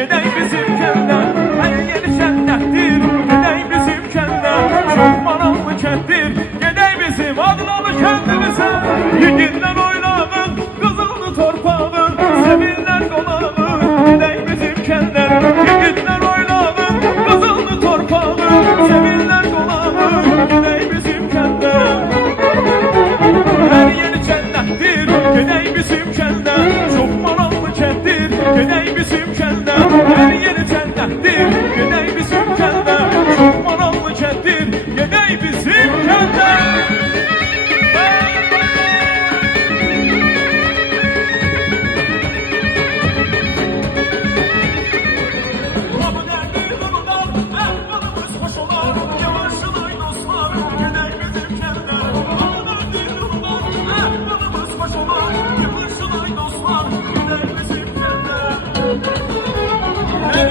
gedək bizim kənddən. Hər yeri cənnətdir, gedək bizim kənddən. Çox maraqlı kənddir, gedək bizim adnalı kəndimizə. Yiğitlər oynağın, qızıldı torpağın, sevinlər qonağın, gedək bizim kənddən. Yiğitlər oynağın, qızıldı torpağın, sevinlər qonağın, gedək bizim kənddən. Hər yeri cənnətdir, gedək bizim kənddən. Çox maraqlı kənddir, gedək bizim kənddən. Hər yeri cənnətdir, gedək bizim kənddən. Çox maraqlı kənddir, gedək bizim kənddən. Qapı dərdi qılılar, əhvalımız xoş olar. Yavaşılay dostlar, gedək bizim kənddən. Qapı dərdi qılılar, əhvalımız xoş olar. Yavaşılay dostlar, gedək bizim kənddən. Hər